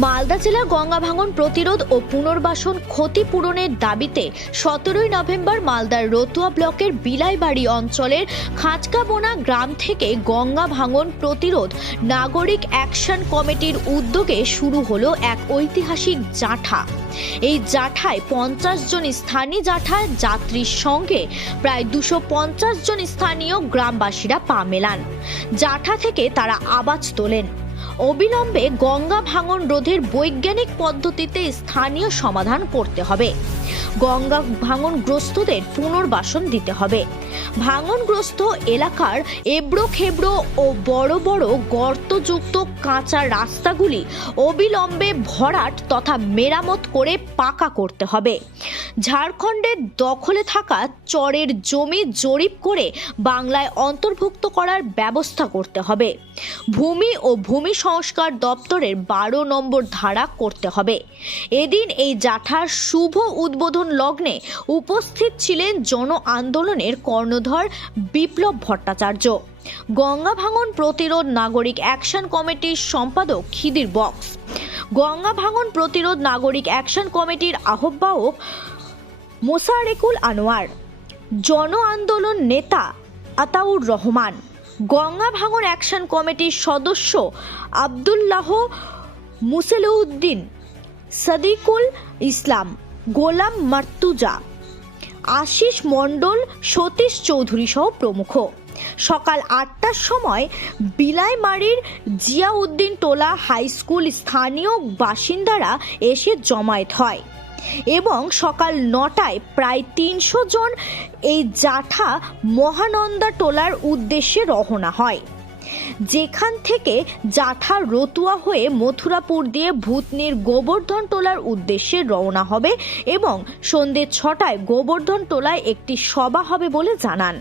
মালদা জেলার গঙ্গা ভাঙন প্রতিরোধ ও পুনর্বাসন ক্ষতিপূরণের দাবিতে 17 নভেম্বর মালদার রতুয়া ব্লকের বিলাইবাড়ি অঞ্চলের খাঁচকাবোনা গ্রাম থেকে গঙ্গা ভাঙন প্রতিরোধ নাগরিক অ্যাকশন কমিটির উদ্যোগে শুরু হলো এক ঐতিহাসিক জাঠা। এই জাঠায় 50 জন স্থানীয় জাঠা যাত্রীর সঙ্গে প্রায় 250 জন স্থানীয় গ্রামবাসীরা পা মেলান। জাঠা থেকে তারা আওয়াজ তোলেন, অবিলম্বে গঙ্গা ভাঙন রোধের বৈজ্ঞানিক পদ্ধতিতে স্থানীয় সমাধান করতে হবে। গঙ্গা ভাঙনগ্রস্তদের পুনর্বাসন দিতে হবে। ভাঙনগ্রস্ত এলাকার এবড়ো খেবড়ো ও বড় বড় গর্তযুক্ত কাঁচা রাস্তাগুলি অবিলম্বে ভরাট তথা মেরামত করে পাকা করতে হবে। ঝাড়খণ্ডের দখলে থাকা চরের জমি জরিপ করে বাংলায় অন্তর্ভুক্ত করার ব্যবস্থা করতে হবে। ভূমি ও ভূমি সংস্কার দপ্তরের 12 নম্বর ধারা করতে হবে। এদিন এই জাঠার শুভ উদ্বোধন লগ্নে উপস্থিত ছিলেন জন আন্দোলনের কর্ণধর বিপ্লব ভট্টাচার্য, গঙ্গা ভাঙন প্রতিরোধ নাগরিক অ্যাকশন কমিটির সম্পাদক খিদির বক্স, গঙ্গা ভাঙন প্রতিরোধ নাগরিক অ্যাকশন কমিটির আহ্বায়ক মোশারেকুল আনোয়ার, জন আন্দোলন নেতা আতাউর রহমান, গঙ্গা ভাঙন অ্যাকশন কমিটির সদস্য আব্দুল্লাহ মুসেলউদ্দিন, সাদিকুল ইসলাম, গোলাম মার্তুজা, আশিস মণ্ডল, সতীশ চৌধুরী সহ প্রমুখ। সকাল 8টার সময় বিলাইমারির জিয়াউদ্দিন টোলা হাই স্কুল স্থানীয় বাসিন্দারা এসে জমায়েত হয় এবং সকাল 9টায় প্রায় 300 জন এই জাঠা মহানন্দা টোলার উদ্দেশ্যে রওনা হয়, যেখান থেকে জাঠা রতুয়া হয়ে মথুরাপুর দিয়ে ভূতনির গোবর্ধন টোলার উদ্দেশ্যে রওনা হবে এবং সন্ধ্যে 6টায় গোবর্ধন টোলায় একটি সভা হবে বলে জানান।